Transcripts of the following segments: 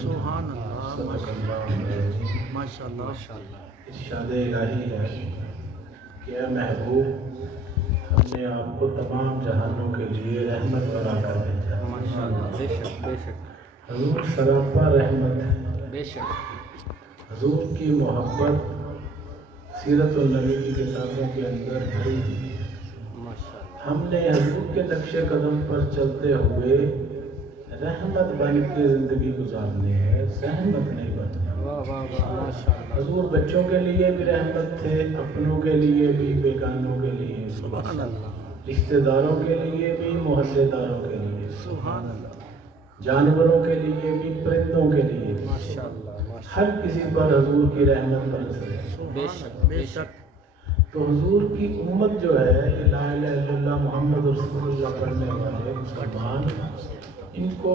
सुहान माशाल्लाह। क्या महबूब हमने आपको तमाम जहानों के लिए रहमत बनाकर भेजा माशाल्लाह बेशक बेशक हजूर सरापा रहमत है बेशक हजूर की मोहब्बत सीरत नबी की किताबों के अंदर भरी हमने हजूर के नक्शे कदम पर चलते हुए रहमत बन के ज़िंदगी गुजारनी है सहमत नहीं बनना। हजूर बच्चों के लिए भी रहमत थे अपनों के लिए भी बेगानों के लिए रिश्तेदारों के लिए भी मोहल्लेदारों के लिए जानवरों के लिए भी परिंदों के लिए भी। हर किसी पर हजूर की रहमत बरस रही है बेशक बेशक। तो हजूर की उम्मत जो है मोहम्मद पढ़ने वाले मुसलमान इनको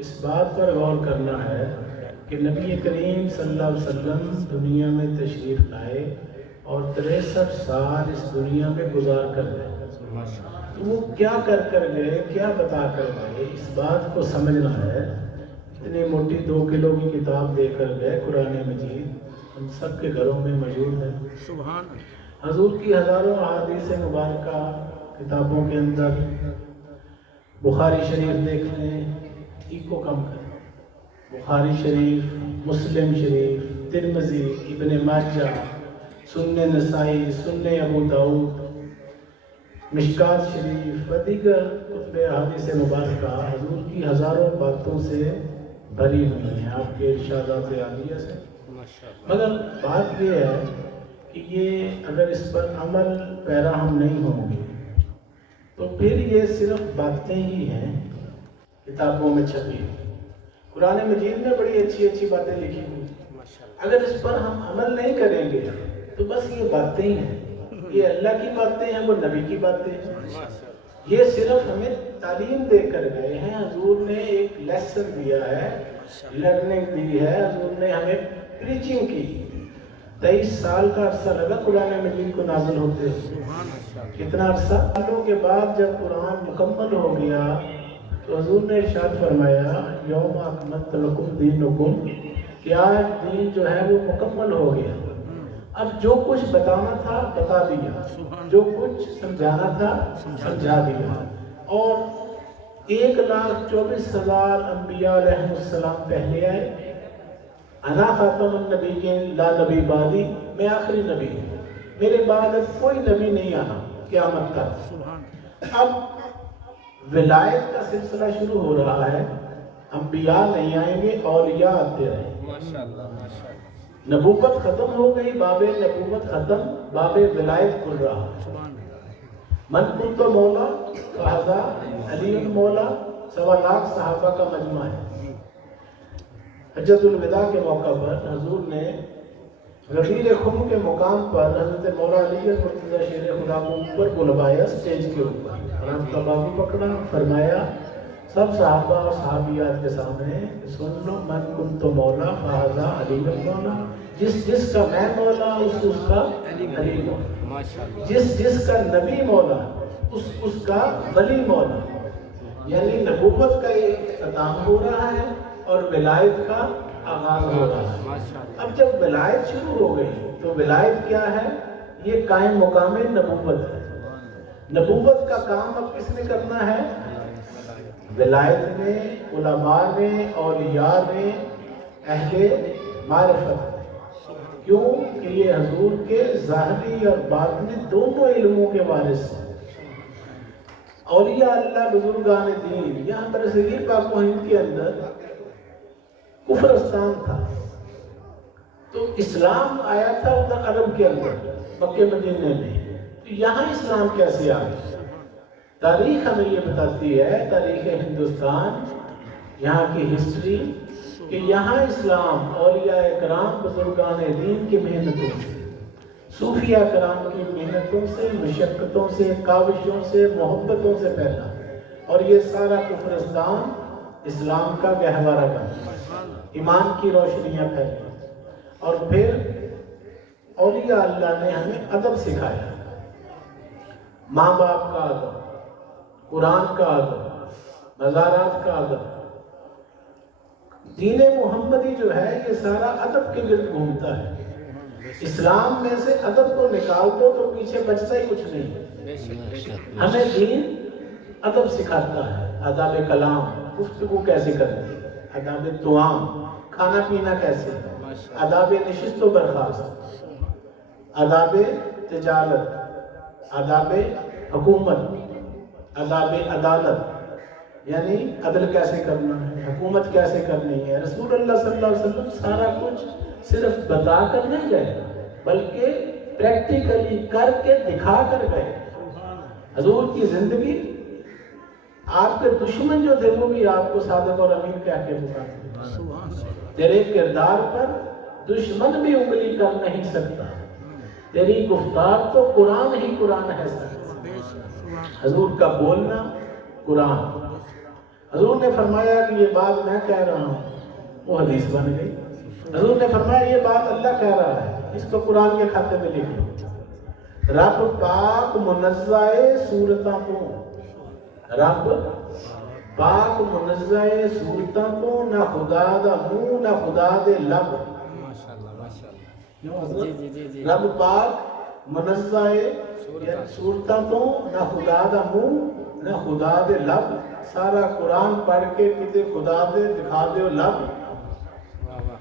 इस बात पर गौर करना है कि नबी करीम सल्लल्लाहु अलैहि वसल्लम दुनिया में तशरीफ़ लाए और तिरसठ साल इस दुनिया में गुजार कर गए। तो वो क्या कर कर गए, क्या बता कर गए, इस बात को समझना है। इतनी मोटी दो किलो की किताब देकर गए कुरान मजीद हम सब के घरों में मौजूद है। अल्लाह हजूर की हज़ारों अहादीस मुबारक किताबों के अंदर बुखारी शरीफ देख लें इको कम करें। बुखारी शरीफ मुस्लिम शरीफ तिरमजी इबन माजा सुन्ने नसाई सुन्ने अबू दाऊद मिशकात शरीफ व दीगर कुतब अहादीस मुबारक हजूर की हज़ारों बातों से भरी हुई हैं। आपके इर्शादात आलिया से मगर बात यह है कि ये अगर इस पर अमल पैरा हम नहीं होंगे तो फिर ये सिर्फ़ बातें ही हैं किताबों में छपी कुरान मजीद में बड़ी अच्छी अच्छी बातें लिखी हुई अगर इस पर हम अमल नहीं करेंगे तो बस ये बातें ही। हैं ये अल्लाह की बातें हैं वो नबी की बातें हैं। ये सिर्फ़ हमें तालीम देकर गए हैं। हजूर ने एक लेसन दिया है लर्निंग दी है। हजूर ने हमें प्रीचिंग की। तेईस साल का अरसा लगा कुरान मजीद को नाजिल होते। कितना अरसा? सालों के बाद जब कुरान मुकम्मल हो गया तो हजूर ने इरशाद फरमाया, यौम अकमत दीनुकुम, कि आज दीन जो है वो मुकम्मल हो गया। अब जो कुछ बताना था, बता दिया। जो कुछ समझाना था, समझा दिया। और एक लाख चौबीस हज़ार अम्बिया पहले आए। अना खातम नबी के ला नबी बादी मैं आखिरी नबी हूँ। मेरे बाद अब कोई नबी नहीं आना क्यामत तक सुभान। अब विलायत का सिलसिला शुरू हो रहा है। अम्बिया नहीं आएँगे औलिया आते रहे माशाल्लाह खत्म हो गई बाबे नबूबत खत्म बाबे विलायत खुल रहा है। मन कुल तो मौला फहजा अली मौला सवा लाख सहाबा का मजमा है। हजतुल विदा के मौका पर हजूर ने रबीर खुम के मुकाम पर हज़रत मौला अली मुर्तजा शेर खुदा को ऊपर बुलवाया स्टेज के ऊपर। राम का बाबू पकड़ा फरमाया सब साहबा और साहबियात के सामने सुन लो मन कुल तो मौला फहाजा अली मौला। जिस जिसका मैं मौला उस उसका अली मौला। जिस जिसका नबी मौला उस उसका वली मौला। यानी नबूवत का इख्ताम हो रहा है। और विलायत का आगाज़ हो रहा है। अब जब विलायत शुरू हो गई तो विलायत क्या है? ये कायम मुकाम नबूवत है। नबूवत का काम अब किसने करना है? विलायत में उलमा में और में अहले मारफत क्यों? कि ये हजूर के ज़ाहरी और बातनी दोनों इल्मों के वारिस हैं। औलिया अल्लाह बुजुर्गान दीन यहाँ पर सगीर पाक हिंद के अंदर कुफरस्तान था। तो इस्लाम आया था उधर अरब के अंदर मक्के मदीने में। तो यहाँ इस्लाम कैसे आ गया? तारीख हमें ये बताती है तारीख हिंदुस्तान यहाँ की हिस्ट्री कि यहाँ इस्लाम औलिया कराम बुजुर्गान दीन की मेहनतों से सूफिया कराम की मेहनतों से मशक्क़तों से काविशों से मोहब्बतों से फैला और ये सारा कुफरस्तान इस्लाम का गहवारा बना ईमान की रोशनियाँ फैली और फिर औलिया अल्लाह ने हमें अदब सिखाया। माँ बाप का अदब, कुरान का अदब मज़ारात का अदब, दीन मोहम्मदी जो है, ये सारा अदब के गिर्द घूमता है। इस्लाम में से अदब को निकाल दो तो पीछे बचता ही कुछ नहीं। हमें दीन अदब सिखाता है आदाब कलाम गुफ्तगू कैसे करनी है आदाब दुआम खाना पीना कैसे अदाब नशिस्त व बर्खास्त आदाब तजारत। आदाब हुकूमत। आदाब अदालत। यानी अदल कैसे करना है? हुकूमत कैसे करनी है? रसूल अल्लाह सल्लल्लाहु अलैहि वसल्लम सारा कुछ सिर्फ़ बता कर नहीं गए बल्कि प्रैक्टिकली करके दिखा कर गए। हजूर की ज़िंदगी आपके दुश्मन जो थे वो भी आपको सादक और अमीन कह के पुकारते तेरे किरदार पर दुश्मन भी उंगली कर नहीं सकता। तेरी गुफ्तार तो कुरान ही कुरान है सर हजूर का बोलना कुरान। हजूर ने फरमाया कि ये बात मैं कह रहा हूँ वो हदीस बन गई। हजूर ने फरमाया ये बात अल्लाह कह रहा है इसको कुरान के खाते में लिख लो। रब पाक मुनज़्ज़ाए सूरतां तो। रब पाक मुनज़्ज़ाए सूरतां तो ना खुदा दा मुँह ना खुदा दे लब। माशाल्लाह माशाल्लाह। क्यों जी हज़रत? जी जी जी रब पाक मुनज़्ज़ाए सूरतां। सूरतां तो ना खुदा दा मुँह ना खुदा दे लब। सारा कुरान पढ़ के किते खुदा दे दिखा दियो लब। वाह वाह।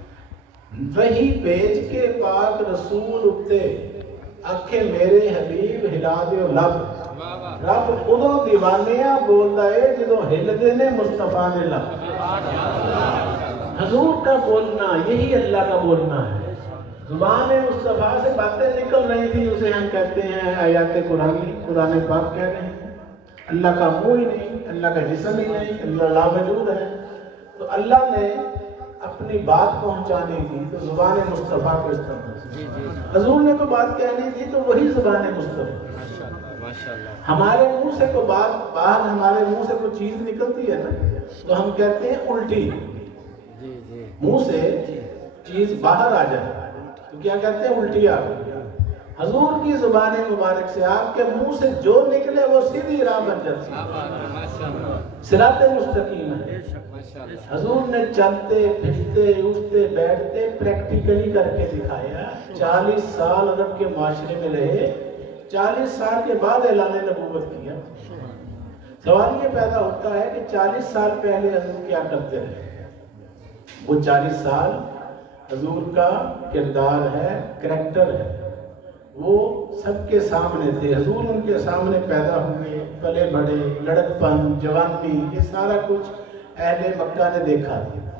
वही भेज के पाक रसूल उत्ते आखे मेरे हबीब हिला दियो लब। रब उदो दीवानिया बोलता है जो हिलते ने मुस्तफ़ा ने ਲਫ਼ਜ਼। हजूर का बोलना यही अल्लाह का बोलना है ज़ुबान मुस्तफ़ा से बातें निकल रही थी उसे हम कहते हैं आयात कुरानी कुरान पाक कह रहे हैं अल्लाह का मुँह ही नहीं अल्लाह का जिसम ही नहीं अल्लाह लावजूद है तो अल्लाह ने अपनी बात पहुँचाने की तो ज़ुबान मुस्तफ़ा को इस्तेमाल हजूर ने कोई बात कहनी थी तो वही ज़ुबान मुस्तफ़ा हमारे मुँह से कोई बात बाहर हमारे मुँह से कोई चीज़ निकलती है ना? तो हम कहते हैं उल्टी। मुँह से चीज़ बाहर आ जाए। तो क्या कहते हैं? उल्टी आ गई। हजूर की ज़ुबान मुबारक से आपके मुँह से जो निकले वो सीधी राह बन जाती सिरात मुस्तकीम है। हजूर ने चलते फिरते उठते बैठते प्रैक्टिकली करके दिखाया चालीस साल अरब के माशरे में रहे। चालीस साल के बाद ऐलान नबूवत किया सवाल ये पैदा होता है कि 40 साल पहले हजूर क्या करते रहे? वो 40 साल हजूर का किरदार है करेक्टर है। वो सबके सामने थे। हजूर उनके सामने पैदा हुए, पले बड़े लड़कपन जवानी, ये सारा कुछ अहले मक्का ने देखा था।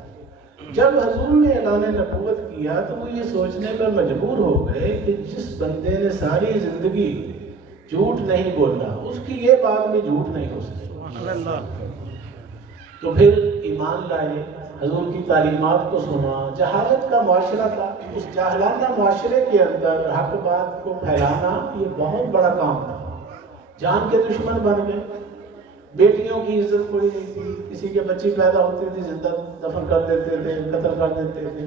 जब हजूर ने ऐलान नबूवत किया तो वो ये सोचने पर मजबूर हो गए कि जिस बंदे ने सारी ज़िंदगी झूठ नहीं बोला उसकी ये बात भी झूठ नहीं हो सकती। तो फिर ईमान लाए हजूर की तालीमत को सुना जहालत का माशरा था। उस जाहलाना माशरे के अंदर हक बात को फैलाना ये बहुत बड़ा काम था। जान के दुश्मन बन गए। बेटियों की इज़्ज़त कोई नहीं थी। किसी के बच्ची पैदा होती थी, ज़िंदा दफन कर देते थे, कत्ल कर देते थे।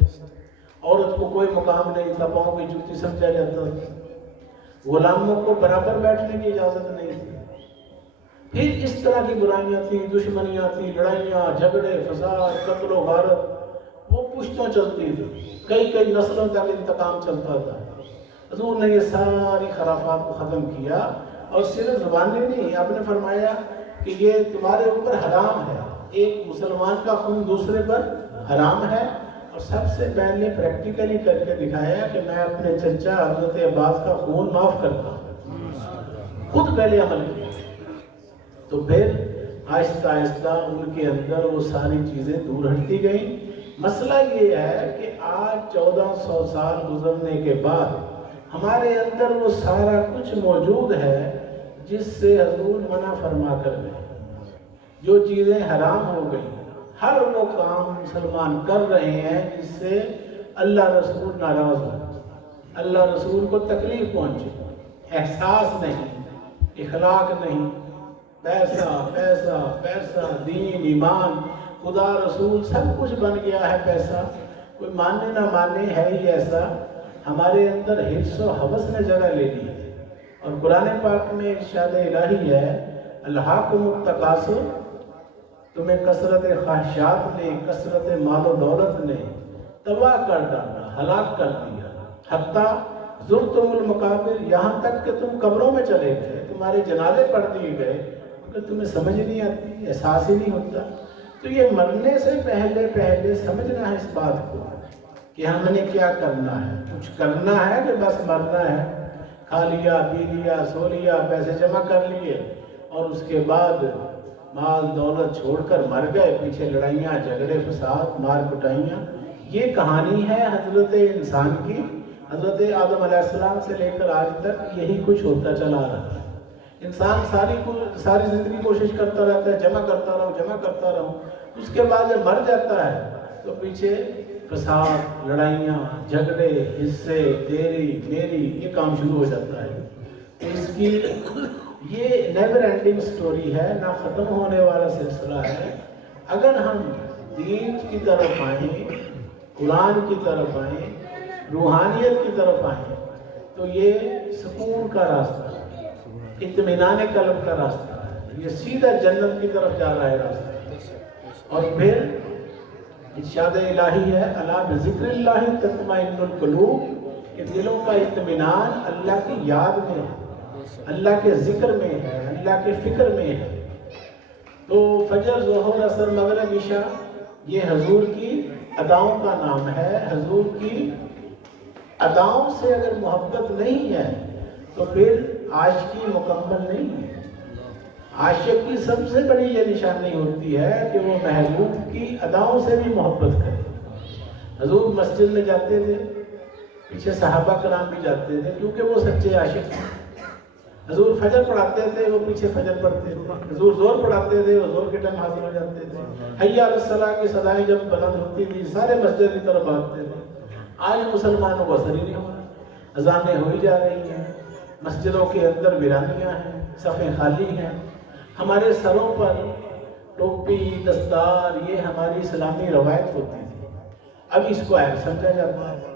औरत को कोई मुकाम नहीं था, पाँव की जूती समझा जाता था। गुलामों को बराबर बैठने की इजाज़त नहीं थी। फिर इस तरह की बुराइयाँ थी, दुश्मनियाँ थी, लड़ाइयाँ, झगड़े, फसाद, कत्लो, गारत, वो पुश्तों चलती थी। कई कई नस्लों तक इंतकाम चलता था। हजूर ने ये सारी खराफात को ख़त्म किया और सिर्फ़ जुबानी नहीं, आपने फरमाया कि ये तुम्हारे ऊपर हराम है। एक मुसलमान का खून दूसरे पर हराम है। और सबसे पहले प्रैक्टिकली करके दिखाया कि मैं अपने चचा हज़रत अब्बास का खून माफ़ करता हूँ। खुद पहले अमल किया। तो फिर आहिस्ता आहिस्ता उनके अंदर वो सारी चीज़ें दूर हटती गई। मसला ये है कि आज 1400 साल गुजरने के बाद हमारे अंदर वो सारा कुछ मौजूद है। जिससे हजूर मना फरमा कर गए। जो चीज़ें हराम हो गई, हर वो काम मुसलमान कर रहे हैं जिससे अल्लाह रसूल नाराज़ हो। अल्लाह रसूल को तकलीफ़ पहुँचे, एहसास नहीं, इखलाक नहीं। पैसा पैसा पैसा, दीन, ईमान, खुदा रसूल सब कुछ बन गया है पैसा। कोई माने ना माने है ही ऐसा। हमारे अंदर हिस्सो हवस ने जगह ले ली है। और कुरान पाक में इरशाद इलाही है अल्लाह को तकासुर तुम्हें कसरत ख्वाहिशात ने, कसरत मालो दौलत ने तबाह कर डाला, हलाक कर दिया। हत्ता जुर्तुमुल मकाबिर, यहाँ तक कि तुम कब्रों में चले गए, तुम्हारे जनाजे पढ़ दिए गए, मगर तुम्हें समझ नहीं आती, एहसास ही नहीं होता। तो ये मरने से पहले पहले समझना है इस बात को कि हमने क्या करना है, कुछ करना है कि बस मरना है। खा लिया, पी लिया, सो लिया, पैसे जमा कर लिए और उसके बाद माल दौलत छोड़कर मर गए। पीछे लड़ाइयाँ, झगड़े, फसाद, मार कुटाइयाँ। ये कहानी है हज़रत इंसान की। हज़रत आदम से लेकर आज तक यही कुछ होता चला आ रहा है। इंसान सारी को, सारी ज़िंदगी कोशिश करता रहता है, जमा करता रहूँ, जमा करता रहूँ। उसके बाद जब मर जाता है तो पीछे फसाद लड़ाइयाँ, झगड़े, हिस्से तेरी मेरी, ये काम शुरू हो जाता है। तो इसकी, ये नेवर एंडिंग स्टोरी है, ना ख़त्म होने वाला सिलसिला है। अगर हम दीन की तरफ़ आए, कुरान की तरफ़ आए, रूहानियत की तरफ़ आए तो ये सुकून का रास्ता है, इत्मीनान कल्ब का रास्ता है। ये सीधा जन्नत की तरफ़ जा रहा है रास्ता। और फिर इर्शाद इलाही है, अल्लाह ज़िक्र तत्माइनुल कुलूब, कि दिलों का इत्मीनान अल्लाह की याद में है, अल्लाह के ज़िक्र में है, अल्लाह के फ़िक्र में है। तो फजर, जोहर, असर, मगरब ईशा ये हजूर की अदाओं का नाम है। हजूर की अदाओं से अगर मोहब्बत नहीं है तो फिर आज की मुकम्मल नहीं है। आशिक की सबसे बड़ी ये निशानी होती है कि वो महबूब की अदाओं से भी मोहब्बत करे। हजूर मस्जिद में जाते थे, पीछे सहाबा कराम भी जाते थे, क्योंकि वो सच्चे आशिक थे। हजूर फजर पढ़ाते थे, वो पीछे फजर पढ़ते थे। हजूर ज़ोर पढ़ाते थे, वो ज़ोर के टाइम हाजिर हो जाते थे। हैया की सदाएँ जब बुलंद होती थी, सारे मस्जिद की तरफ़ भागते थे। आज मुसलमानों को असर ही नहीं हो रहा। अजानें हो ही जा रही हैं। मस्जिदों के अंदर वीरानियाँ हैं, सफ़े खाली हैं। हमारे सरों पर टोपी, दस्तार, ये हमारी इस्लामी रवायत होती थी। अब इसको ऐप समझा जाता है।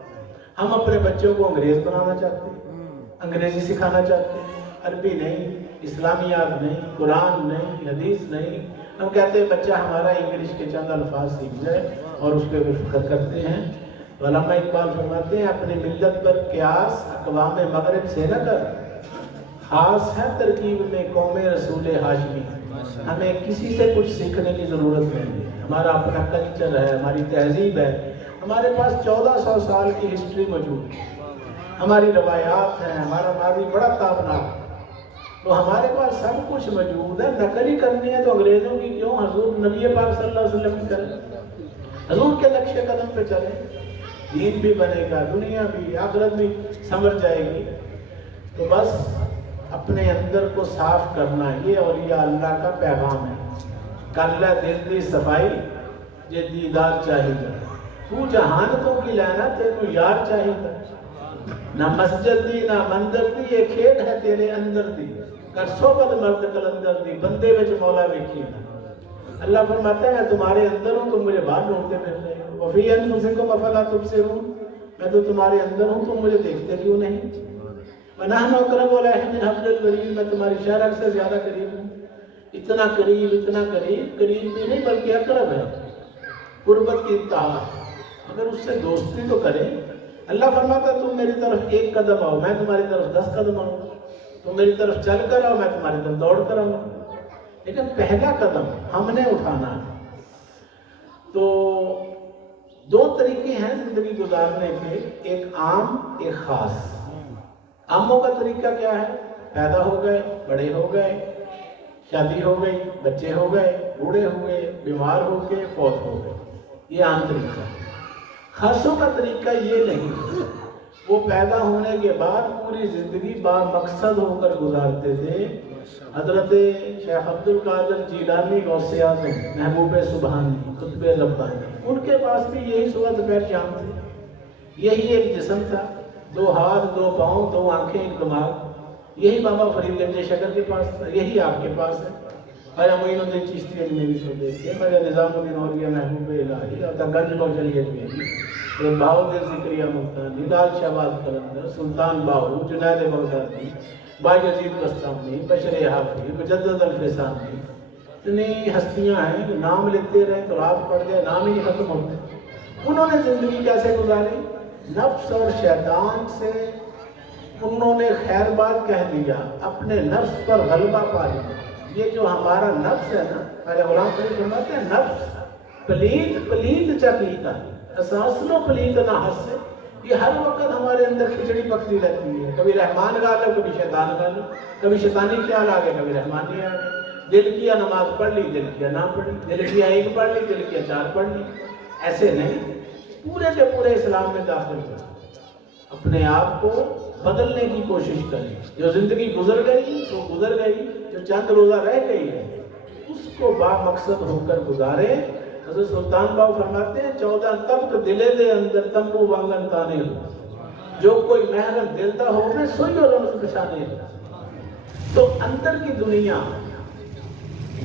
हम अपने बच्चों को अंग्रेज़ बनाना चाहते हैं, अंग्रेज़ी सिखाना चाहते हैं। अरबी नहीं, इस्लामियात नहीं, कुरान नहीं, हदीस नहीं। हम कहते हैं, बच्चा, हमारा इंग्लिश के चंद अल्फाज सीख जाए और उस पर फ़िक्र करते हैं। वलामा इकबाल फरमाते हैं, अपनी मिल्लत पर क्यास अकवाम मगरब से न कर खास है तरकीब में कौम रसूल हाशमी। हमें किसी से कुछ सीखने की ज़रूरत नहीं है। हमारा अपना कल्चर है, हमारी तहजीब है। हमारे पास चौदह सौ साल की हिस्ट्री मौजूद है। हमारी रवायात हैं, हमारा माजी बड़ा ताबनाक तो हमारे पास सब कुछ मौजूद है। नकली करनी है तो अंग्रेज़ों की क्यों? हजूर नबी पाक वसल्लम की करें हजूर के नक्शे कदम पे चलें। दीन भी बनेगा, दुनिया भी, आखिरत भी समझ जाएगी। तो बस अपने अंदर को साफ़ करना ये और ये अल्लाह का पैगाम है। कर ले दिल की सफ़ाई जे दीदार चाहिए। तू जहानतों की लेना तेनू यार चाहिए। ना मस्जिद दी, ना मंदिर दी, ये खेड है तेरे अंदर दी। कर सोबत मर्द कलंदर दी, बंदे विच मौला वेखी अल्लाह फरमाता है तुम्हारे अंदर हूँ, तुम मुझे बाहर ढूंढते फिर रहे हो। वफी अनफुसिकुम अफला तुबसिरून? मैं तो तुम्हारे अंदर हूँ, तुम मुझे देखते क्यों नहीं? वनहनु मिन हब्लिल वरीद मैं तुम्हारी शरक से ज़्यादा करीब हूँ। इतना करीब इतना करीब करीब भी नहीं, बल्कि अकरब है। गुर्बत की इंतहा अगर उससे दोस्ती तो करें। अल्लाह फरमाता, तुम मेरी तरफ़ एक कदम आओ, मैं तुम्हारी तरफ़ दस कदम आऊँगा। तुम मेरी तरफ़ चल कर आओ, मैं तुम्हारी तरफ़ दौड़ कर आऊँगा। लेकिन पहला कदम हमने उठाना है। तो दो तरीके हैं ज़िंदगी गुजारने के। एक आम, एक खास। आमों का तरीका क्या है? पैदा हो गए, बड़े हो गए, शादी हो गई, बच्चे हो गए, बूढ़े हो गए, बीमार हो गए, फौत हो गए। ये आम तरीका है। खासों का तरीका ये नहीं वो पैदा होने के बाद पूरी ज़िंदगी बा मकसद होकर गुजारते थे। हज़रत शेख अब्दुल कादिर जीलानी गौसे आज़म, महबूब सुबहानी कुतुब रब्बानी, उनके पास भी यही सुबह दोपहर शाम थे। यही एक जिसम था। दो हाथ, दो पाँव, दो आँखें, एक दिमाग। यही बाबा फरीदगंज शकर के पास, यही आपके पास है। ख्वाजा मोइनुद्दीन चिश्ती अजमेरी को देखिए ख्वाजा निज़ामुद्दीन औलिया महबूब इलाही और गंज बगजली अजमेरी फिर Bahauddin Zakariya Multani Lal Shahbaz Qalandar, Sultan Bahu Junaid Baghdadi Bayazid Bastami Bishr Hafi, Mujaddid इतनी हस्तियाँ हैं नाम लेते रहे तो रात पड़ जाए, नाम ही खत्म होते। उन्होंने ज़िंदगी कैसे गुजारी? नफ्स और शैतान से उन्होंने खैर बात कह दिया अपने नफ्स पर गलबा पा लिया ये जो हमारा नफ्स है ना मेरे गुलाम शरीफ फरमाते हैं, नफ्स पलीत पलीत चकीता असासनो पलीत ना हंसे। ये हर वक्त हमारे अंदर खिचड़ी पकती रहती है। कभी रहमान गा लो, कभी शैतान गा लो, कभी शैतानी ख्याल आ गए कभी रहमानी आ गए दिल किया नमाज़ पढ़ ली, दिल किया ना पढ़ी दिल किया एक पढ़ ली, दिल किया चार पढ़ ली। ऐसे नहीं। पूरे के पूरे इस्लाम में दाखिल हो अपने आप को बदलने की कोशिश करें। जो ज़िंदगी गुजर गई वो गुजर गई। जो चंद रोजा रह गई है, उसको बामकसद होकर गुजारे। हज़रत सुल्तान बाबू फरमाते हैं, चौदह तब दिले दे अंदर तंबू वांगन ताने जो कोई महरम दिलता हो मैं सोई और रमज तो अंदर की दुनिया,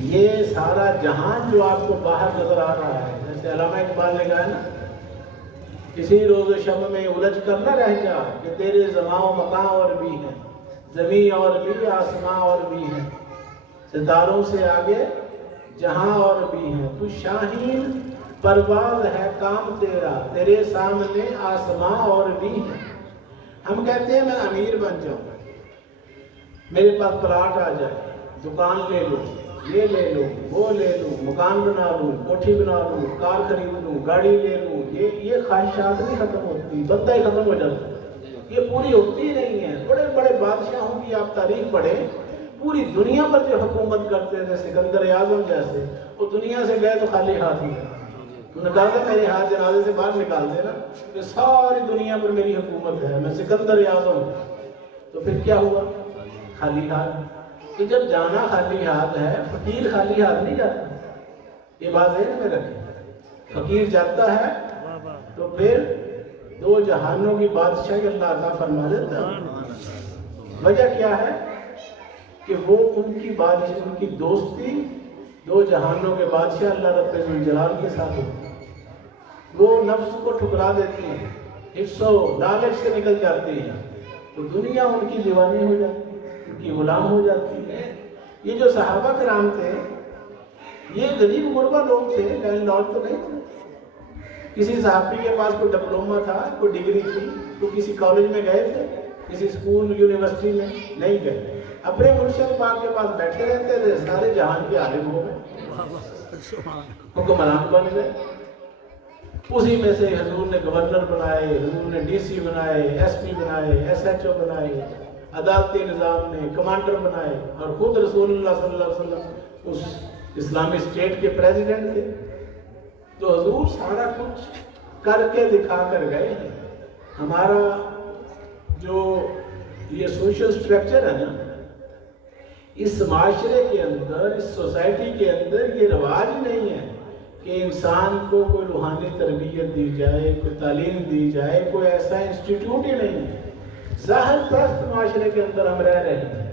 ये सारा जहान जो आपको बाहर नज़र आ रहा है, जैसे अलामा इकबाल ने कहा है ना किसी रोज शब में उलझ कर न रह जा कि तेरे जमाओ मकां और भी हैं। जमी और भी, आसमां और भी हैं। सितारों से आगे जहाँ और भी हैं। तू शाहीन परवाज है काम तेरा। तेरे सामने आसमां और भी हैं। हम कहते हैं, मैं अमीर बन जाऊँ। मेरे पास प्लाट आ जाए। दुकान ले लो, ये ले लो, वो ले लो, मकान बना लूँ, कोठी बना लूँ, कार खरीद लूँ, गाड़ी ले लूँ ये ये ख्वाहिशात नहीं खत्म होती, बंदा ही खत्म हो जाता। ये पूरी होती नहीं है। बड़े बड़े बादशाहों की आप तारीख पढ़े, पूरी दुनिया पर जो हुकूमत करते थे, सिकंदर आज़म जैसे, वो दुनिया से गए तो खाली हाथ ही कहा था मेरे हाथ जनाजे से बाहर निकाल देना कि सारी दुनिया पर मेरी हुकूमत है, मैं सिकंदर आज़म तो फिर क्या हुआ? खाली हाथ। कि जब जाना खाली हाथ है, फकीर खाली हाथ नहीं जाता। ये बात है ना मेरे फकीर जाता है तो फिर दो जहानों की बादशाह के अल्लाह फरमा देता वजह क्या है? कि वो उनकी बादशाह, उनकी दोस्ती दो जहानों के बादशाह अल्लाह जलाल के साथ होती वो नफ्स को ठुकरा देती है हिस्सों लालच से निकल जाती है। तो दुनिया उनकी दीवानी हो जाती है, उनकी गुलाम हो जाती है। ये जो सहाबा कराम थे, ये गरीब गुरबा लोग थे लैंडलॉर्ड तो नहीं थे। किसी साहबी के पास कोई डिप्लोमा था, कोई डिग्री थी तो किसी कॉलेज में गए थे, किसी स्कूल यूनिवर्सिटी में नहीं गए। अपने मुर्शद पाक के पास बैठे रहते थे, सारे जहान के आलिम हो गए। हुक्मरान बन गए। उसी में से हजूर ने गवर्नर बनाए, हजूर ने डीसी बनाए एसपी बनाए एसएचओ बनाए, अदालती निज़ाम ने कमांडर बनाए और खुद रसूल सल्लल्लाहु अलैहि वसल्लम उस इस्लामी स्टेट के प्रेसिडेंट थे। तो हजूर सारा कुछ करके दिखा कर गए हैं। हमारा जो ये सोशल स्ट्रक्चर है ना, इस माशरे के अंदर, इस सोसाइटी के अंदर ये रिवाज नहीं है कि इंसान को कोई रूहानी तरबियत दी जाए, कोई तालीम दी जाए, कोई ऐसा इंस्टीट्यूट ही नहीं है। ज़ाहिर प्रस्त माशरे के अंदर हम रह रहे हैं।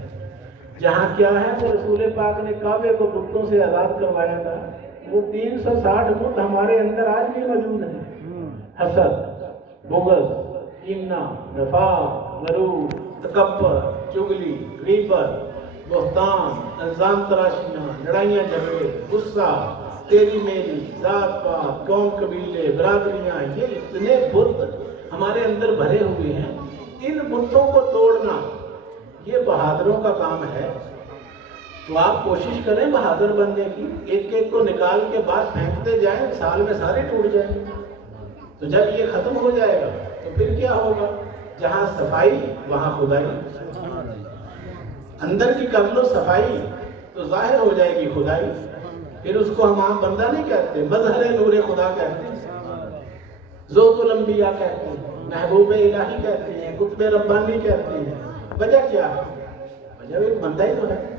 जहाँ क्या है, वो रसूल पाक ने काबे को बुतों से आज़ाद करवाया था। वो 360 बुत हमारे अंदर आज भी मौजूद हैं। हसद बुगज इमना नफा गरू तकबर चुगली गरीबत बुहतान अल्जाम तराशियाँ लड़ाइयाँ झगड़े गुस्सा तेरी मेरी जात पात कौम कबीले बरादरियाँ ये इतने बुत हमारे अंदर भरे हुए हैं। इन बुतों को तोड़ना ये बहादुरों का काम है। तो आप कोशिश करें बहादुर बनने की। एक एक को निकाल के बाद फेंकते जाएँ, साल में सारे टूट जाएँगे तो जब ये खत्म हो जाएगा तो फिर क्या होगा? जहाँ सफ़ाई, वहाँ खुदाई। अंदर की कर लो सफ़ाई तो ज़ाहिर हो जाएगी खुदाई। फिर उसको हम आम बंदा नहीं कहते, मजहर नूर खुदा कहते हैं। जोतुल अंबिया कहते हैं, महबूब इलाही कहते हैं कुतब रब्बानी कहते हैं। वजह क्या है? वजह एक बंदा ही तो है।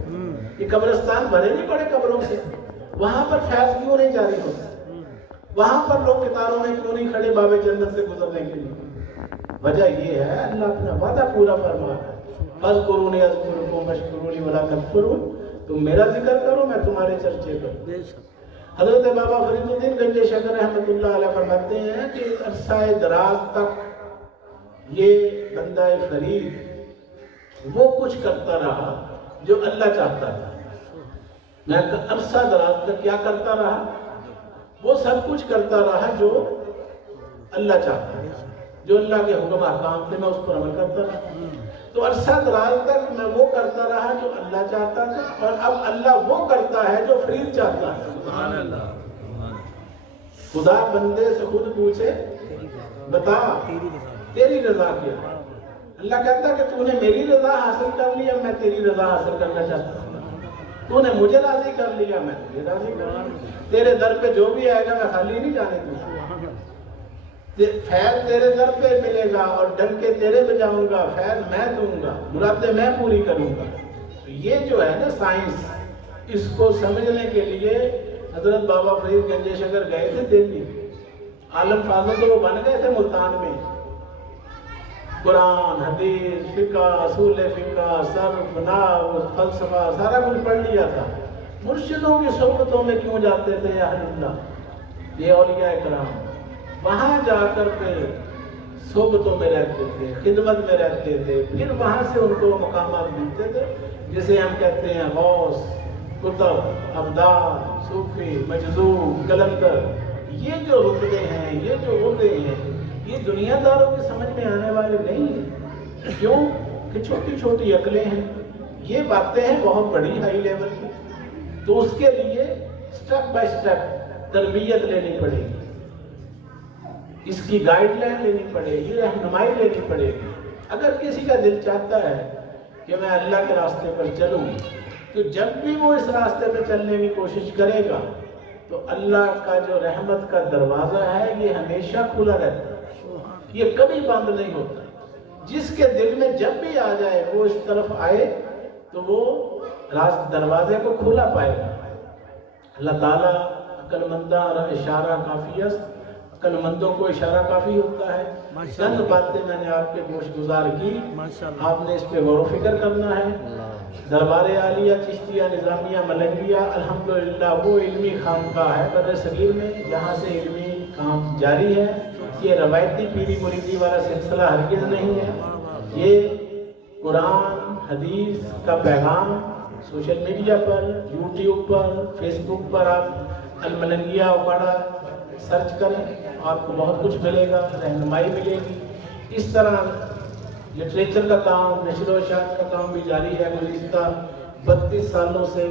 ये कब्रिस्तान भरे नहीं पड़े कब्रों से। वहाँ पर फैज क्यों नहीं जारी होता? वहाँ पर लोग कितारों में क्यों नहीं खड़े बाबे जन्नत से गुजरने के लिए? वजह ये है, अल्लाह अपना वादा पूरा फरमा रहा है। बस करो ने अजकुरको मशकुरूनी वला तकफुरून। तुम मेरा ज़िक्र करो, मैं तुम्हारे चर्चे करूँ। हज़रत बाबा फरीदुद्दीन गंजे शकर रहमतुल्लाह फरमाते हैं कि अरसा दराज तक ये बंदा फरीद, वो कुछ करता रहा। जो अल्लाह चाहता था। मैं अरसा दराज तक क्या करता रहा? वो सब कुछ करता रहा जो अल्लाह चाहता था। जो अल्लाह के हुक्म अहकाम थे मैं उस पर अमल करता रहा। तो अरसा दराज तक मैं वो करता रहा जो अल्लाह चाहता था और अब अल्लाह वो करता है जो फरीद चाहता है। खुदा बंदे से खुद पूछे बता तेरी रजा क्या है? अल्लाह कहता है कि तूने मेरी रजा हासिल कर ली, अब मैं तेरी रजा हासिल करना चाहता हूँ। तूने मुझे राज़ी कर लिया मैं तुझे राज़ी कर तेरे दर पे जो भी आएगा, मैं खाली नहीं जाने ते- फैज तेरे दर पे मिलेगा और डंके तेरे बजाऊँगा, फैज मैं दूँगा, मुरादें मैं पूरी करूँगा। तो ये जो है ना साइंस, इसको समझने के लिए हज़रत बाबा फरीद गंजेश अगर गए थे दिल्ली, आलम फाजल तो वो बन गए थे मुल्तान में। कुरान, हदीस, फिका असूल फिका, सर्फ, नाव, फलसफा, सारा कुछ पढ़ लिया था। मुर्शिदों की सोबतों में क्यों जाते थे अहल्ला ये औलिया कराम वहाँ जाकर के सोबतों में रहते थे, खिदमत में रहते थे, फिर वहाँ से उनको मकाम मिलते थे, जिसे हम कहते हैं गौस, कुतब अबदार सूफी, मजदूर, कलंदर। ये जो रुतबे हैं दुनियादारों के समझ में आने वाले नहीं हैं। क्यों? कि छोटी छोटी अकलें हैं। ये बातें हैं बहुत बड़ी हाई लेवल की। तो उसके लिए स्टेप बाय स्टेप तरबियत लेनी पड़ेगी। इसकी गाइडलाइन लेनी पड़ेगी, रहनुमाई लेनी पड़ेगी। अगर किसी का दिल चाहता है कि मैं अल्लाह के रास्ते पर चलूँ तो जब भी वो इस रास्ते पर चलने की कोशिश करेगा तो अल्लाह का जो रहमत का दरवाज़ा है, ये हमेशा खुला रहता है। ये कभी बंद नहीं होता। जिसके दिल में जब भी आ जाए वो इस तरफ़ आए तो वो रास दरवाजे को खुला पाएगा। अल्लाह ताला अक्लमंदा और इशारा काफियस अकलमंदों को इशारा काफ़ी होता है। चंद बातें मैंने आपके गोश गुजार की आपने इस पे गौर फ़िक्र करना है। दरबार आलिया चिश्तिया निज़ामिया मलंगिया अल्हम्दुलिल्लाह वो इल्मी खानका है बर सगीर में जहाँ से इल्मी काम जारी है। ये रवायती पीरी मुरीदी वाला सिलसिला हरगिज़ नहीं है। ये कुरान, हदीस का पैगाम सोशल मीडिया पर, यूट्यूब पर, फेसबुक पर आप अलमलंगिया उपाड़ा सर्च करें, आपको बहुत कुछ मिलेगा, रहनुमाई मिलेगी। इस तरह लिटरेचर का काम, नशर व शायद का काम भी जारी है गुजशत बत्तीस सालों से।